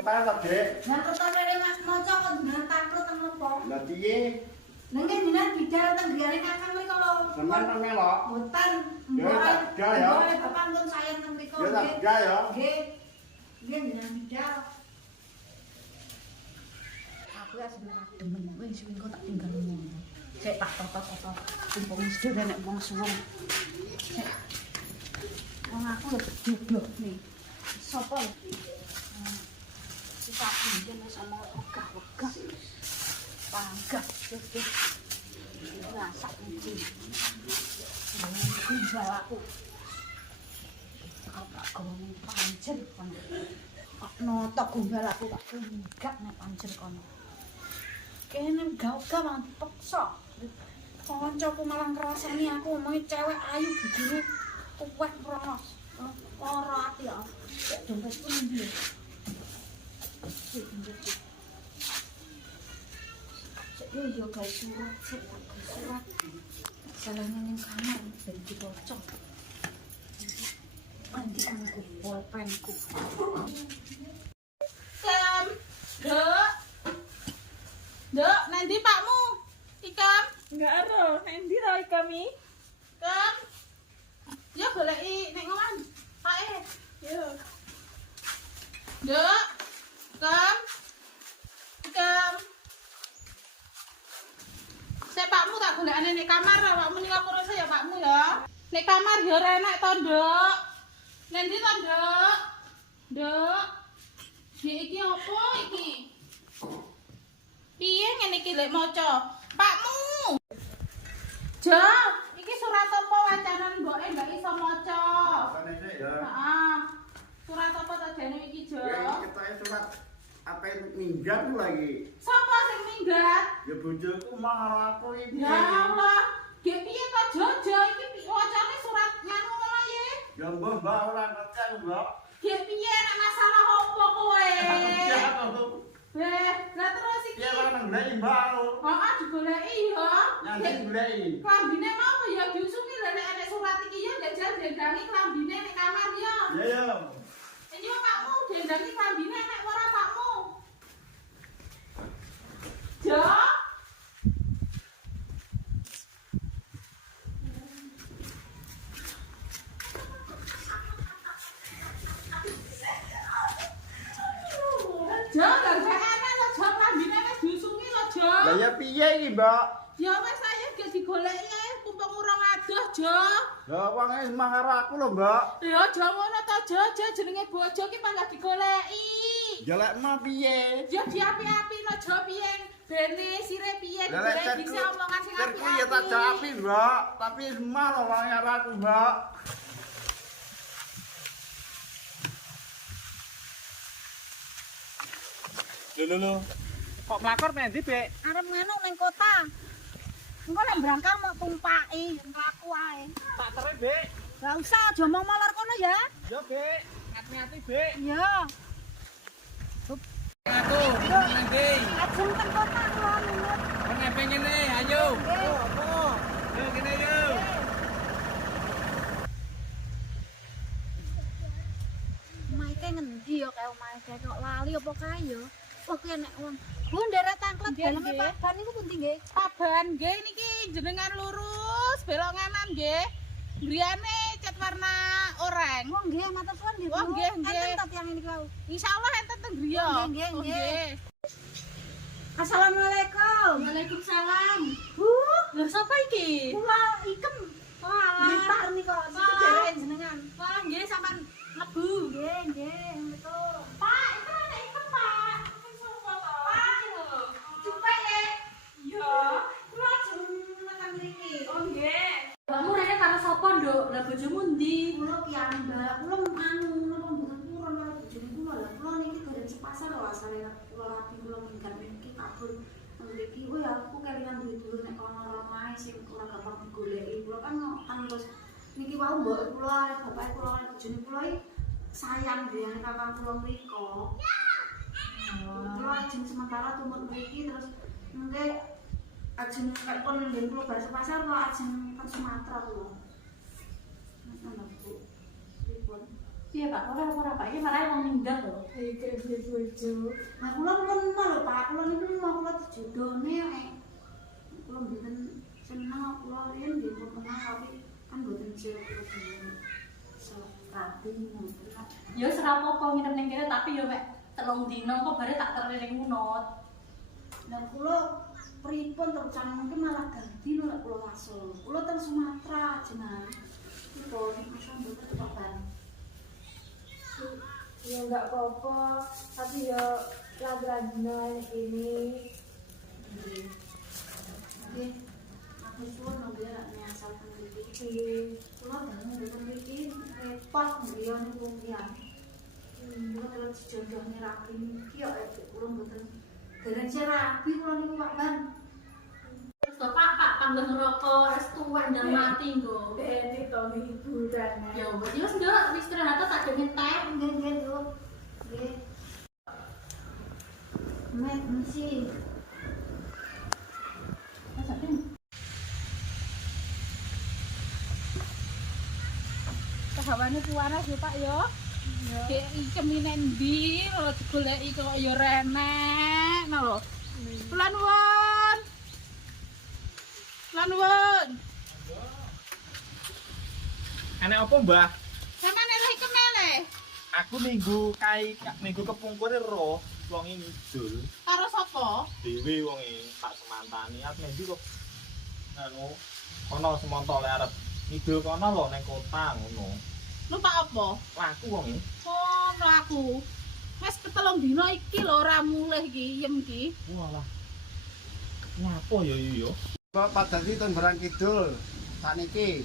Mana Dek? Lah ketone Mas maca kok jenengan takluk teng lepo. Lah piye? Nengke jenengan bidal teng griyane Kakang mriko lho. Sampeyan nang melok. Mboten. Ya tak bidal ya. Boleh Bapak pun saya teng mriko. Ya tak bidal ya. Nggih. Nggih jenengan bidal. Aku ya sebenarnya demen wis wingi tak tinggal ngono. Sik tak toto-toto. Kumpul sedaya nek wong suwung. Sik. Wong aku lho jodoh nih. Sopo? Kita pinjen sama wegah-wegah. Panggah iki. Rasak iki. Pinjal aku. Aku tak gowong pancen kono. Kok notok gombal aku tak enggak nek pancen kono. Kene gak mang dipeksa. Kancaku malah ngrasani aku omongi cewek ayu bojone kuwek pronos. Ora ati ya. Nek dompetku ndi? Yo guys, surat. Salahnya ning kamar ben dibocor. Nanti aku pulpenku. Dek, nanti pakmu? Ikam? Enggak ero, endi ra kami? Kam? Yo goleki nek ngoman. Pake. Yo. Dek. Kam? Ikam. Saya pakmu tak golekane nek kamar, awakmu nyuwak urus ya pakmu ya. Nek kamar yo ora enak to, Nduk. Nanti to, Nduk. Nduk. Iki opo iki? Piye ngene iki lek maca? Pakmu. Jo, iki surat apa wacanan mboke gak iso maca. Makane sik ya. Heeh. Surat apa ta jane iki, Jo? Ya ketoke surat apa minggat lagi. Sapa sing minggat? Ya bojoku marah aku iki. Ya Allah, ge piye to, Jo? Iki wacane surat nganu ngono ye. Ya mbah ora ngerti aku, Mbak. Ge piye nek masalah opo kowe? Lah terus iki. Ya ora nang goleki Mbak. Heeh, digoleki ya. Nanti goleki. Klambine mau ya diusungi lho nek ana surat iki ya jajal dendangi klambine nek kamar ya. Ya ya. Ini pakmu dendangi klambine nek ora pakmu. Jo. Jo, garane lo jo klambine wis diusungi lo Jo. Lah ya piye iki, Mbak? Ya wis ayo ge digoleki ae pumpung urung adoh Jo. Lah wong wis mangara aku lho, Mbak. Ya aja ngono to Jo, jenenge bojo ki mangga digoleki. Ya lek mah piye? Ya diapi-api no Jo piye bene sire piye Lah lek digoleki bisa omongan sing terku api-api. ya tak japi, Mbak. Tapi semua lho wong arah aku, Mbak. Lho. Kok mlakor nang ndi, Bek? Arep ngono ning kota. Engko nek berangkat mau tumpaki aku ae. Tak tere, Bek. Gak usah aja omong molor kono ya. Yo, Bek. Hati-hati, Bek. Iya. Aku nang ndi? Ajeng teng kota kula minut. Pengen ngene, ayo. Yo kene yo. Maike ngendi ya kae omahe kok lali apa kae ya? Wah kuwi nek wong. Bu nderet tangklet daleme Pak Ban niku pundi nggih? Paban nggih niki jenengan lurus belok kanan nggih. Griyane cat warna oranye. Oh nggih matur suwun nggih. Oh, Bu. nggih, nggih. Enten ta tiyang niki wau? Insyaallah enten teng griya. Oh, nggih, Oh, nggih. Assalamualaikum. Waalaikumsalam. Bu, Lho sapa iki? kula ikem. Walah. Gitar nika Wah. sedherek jenengan. Wah nggih sampean mlebu. Nggih, betul. Pak, itu ada ikan, Pak. Ikan sapa, Pak? Pak, Jumpa ya. iya. Kula ajeng menakan mriki. Oh, nggih. Kamu rene karo sapa, Nduk? Lah bojomu ndi? Kula pian Mbak, kula anu napa mboten purun karo bojone kula. Lah kula niki dolen sepasar lho asale kula rapi kula minggat niki kabur mriki. Oh ya aku kelingan duit-duit nek kono omahe sing ora gampang digoleki. Kula kan terus niki wau mbok kula bapak kula karo bojone kula iki sayang biyen kakang kula mriko. Kula ajeng sementara tumut mriki terus engke ajeng nek kon ngen kula bar sepasar kula ajeng ke Sumatera kula. Ngoten lho Bu. Pripun? Iya Pak, ora Pak, iki marane wong minggat lho. Iki bojo. Nah, kula lho Pak, kula niku mau kula dijodone kula mboten seneng kula riyen nggih pun kenal tapi kan mboten jero kula dhewe. Rapi ngoten. Ya ora apa-apa nginep ning kene tapi ya mek 3 dina kok bare tak terliling munut. Dan kula pripun terusan mungkin malah ganti lho nek kula wasul. Kula teng Sumatera jenengan. Kula nek masa mboten kepapan. Ya enggak apa-apa, tapi ya lagi-lagi ini. Nggih. Aku suwun nggih nek nyasar teng mriki. Kula dalem mboten mriki repot mriyo niku kian. Kula terus dijodohne rapi iki ya kula mboten dereng rapi kula niku Pak Ban. Terus to Pak panggah ngerokok wis tuwek ndang mati nggo. Ini toh hiburan. Ya wis ndelok istirahat tak dene teh. Nggih, Bu. Nggih. Mek mesti. Kahawane puwanas yo Pak yo. Dek iki minen ndi lho digoleki kok yo renek nah lho. Pulan nuwun. Pulan nuwun. Enek apa, Mbah? Samane lho kemele. Aku minggu kepungkure ro wong iki ngidul. Karo sapa? Dewe wong iki tak semantani. Aku ndi kok anu ana semontole arep ngidul kono lho ning kota ngono. Numpak apa? Laku wong iki. Oh, aku. Wis ketelung dina iki lho ora mulih iki, iyem iki. Walah. Nyapa ya yo? Kok padati teng Barang Kidul sakniki.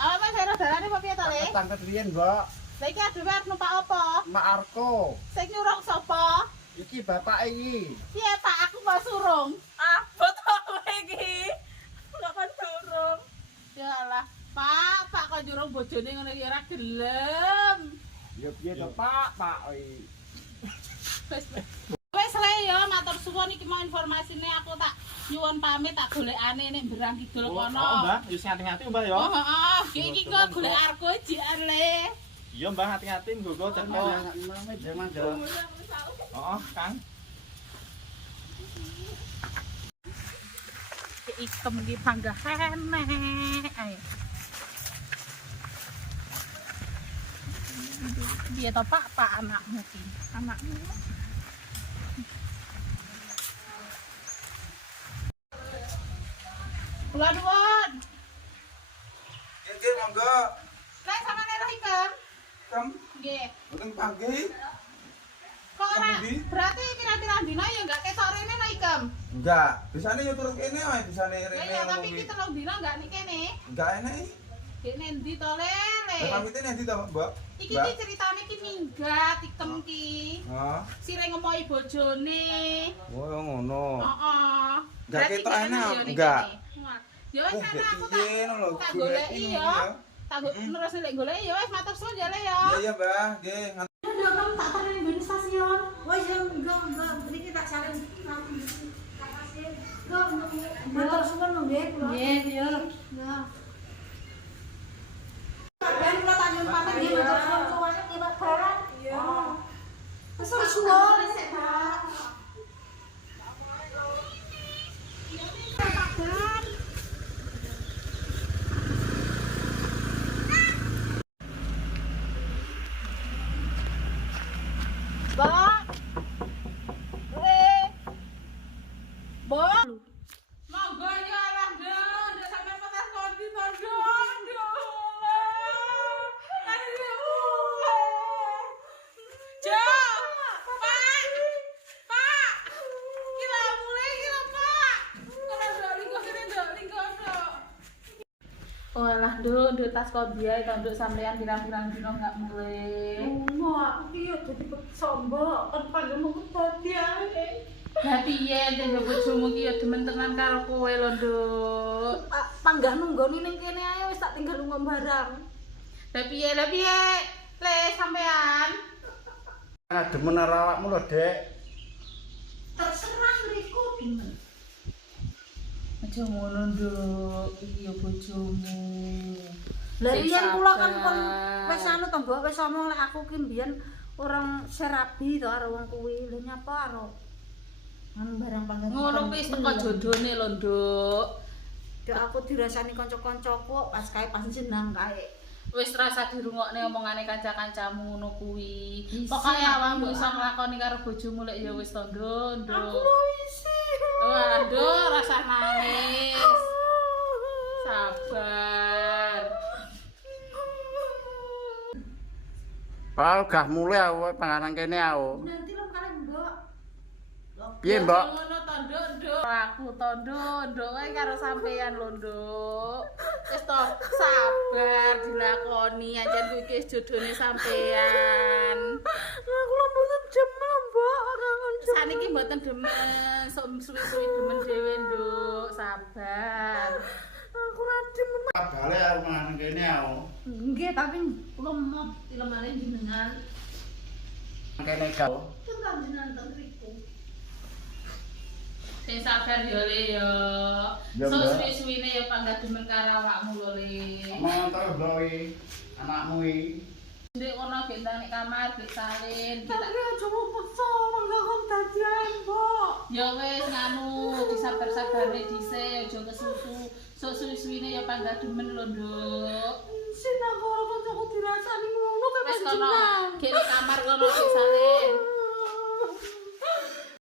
Ah, Mas ora dalane apa piye to, Le? Tangket riyen, Mbak. Lah iki adewe numpak apa? Mak Arko. Sing nyuruh sapa? Iki bapak iki. Piye Pak, aku mau surung. Abot kowe iki. Kok kon surung. Ya Allah, Pak kok nyuruh bojone ngono iki ora gelem. Ya piye to, Pak? Pak iki. Wis le ya, matur suwun iki mau informasine aku tak nyuwun pamit tak golekane nek Barang Kidul kono. Oh, Mbah, yo ngati-ngati, Mbah ya. Oh, heeh. Iki kok golek arko jikan le. Iya, Mbah, hati-hati nggo teko. Jangan. Heeh, Kang. Ikem iki panggah enek. Ayo. Dia to Pak anakmu ki. Anakmu. Kula nuwun. Nggih, monggo. Lah sampeyan ora ikem? Kem, Nggih. mboten panggih. Kok ora? Endi? Berarti pirang-pirang dina ya enggak ketok rene nek ikem. Enggak, bisane yo turun kene wae, bisane Ya rene. ya tapi iki 3 dina enggak nik kene. Enggak enak iki. Dek nendi to lele? Lah pamitnya nanti to, Mbak. Iki ki ceritane ki minggat ikem ki. Heeh. Sire ngomongi bojone. Oh, ngono. Heeh. Enggak Berarti ketok kene enak, ya ning enggak. kene. Wah, ya wis Oh, karena aku piye ngono lho, tak goleki goleki ngono ya. ya. Tak terus nek goleki ya wis matur suwun ya le ya. Iya, iya, Mbak. Nggih, Udah kamu tak tarik di stasiun. Oh iya, enggak. Beri tak saling nanti tak kasih. Enggak, matur suwun nggih kula. Nggih, ya. Ya. Kabeh kula tak nyuwun pamit nggih matur suwun suwane ki Pak Barat. Iya. Matur suwun sik, Pak. Pak Barat. Mbak. Mbak. Monggo ya Allah, Nduk sampeyan petas kondi to, Nduk. Jo, Pak. Ki lho mulai ki lho, Pak. Ora nduk linggo kene nduk. Oh alah, Nduk tas kondi ae to, Nduk sampeyan pirang-pirang dina enggak mulai. Ngono aku ki yo dadi sombong, kan panggilmu dadi ae. Lah piye jenenge bojomu ki ya demen tenan karo kowe lho, Nduk. Panggah nunggoni ning kene ae wis tak tinggal lunga barang. Lah piye? Le sampean. Nah, demen karo awakmu lho, Dek. Terserah mriku demen. Aja ngono, Nduk. Iki ya bojomu. Lah Sing riyen kula kan sabar. pun wis anu to Mbok, wis omong lek aku ki mbiyen orang serabi to karo wong kuwi. Lha nyapa karo anu barang pangkat. Ngono kuwi teko jodone lho, Nduk. Dek aku dirasani kanca-kancaku pas kae pas jenang kae. Wis rasa dirungokne omongane kanca-kancamu ngono kuwi. Bisa, Pokoke awakmu Mbak. iso nglakoni karo bojomu lek ya wis to, Nduk. Aku isi. Waduh, rasa nangis. Sabar. Pak gah mulai aku panganan kene aku. Nanti lo kalian Mbok. Piye, Mbok? Ngono to, Nduk. Aku to, Nduk wae karo sampean lho, Nduk. Wis to, sabar dilakoni, anjen kuwi iki jodone sampean. Aku lho mboten jemen Mbok, kangen. Saniki mboten demen, sok suwi-suwi demen dhewe, Nduk. Sabar. Aku ra demen. Balik aku panganan kene aku. Nggih, tapi kula mau tilemane jenengan. Kene kau. Tentang jenengan teng mriku. Sing sabar yo Le yo. Ya, Sok Mbak. suwi-suwine yo panggah demen karo awakmu lho Le. Omong terus Mbok iki. Anakmu iki. Ndek kono gek ndang nek kamar gek salin. Tapi aja mau paksa mangga dadian, Mbok. Ya wis nganu disabar-sabare dhisik aja kesusu. Sok suwi-suwine yo panggah demen lho, Nduk. Sin aku ora kancaku dirasani ngono Wis kok kono jenengan. gek nek kamar kono gek salin.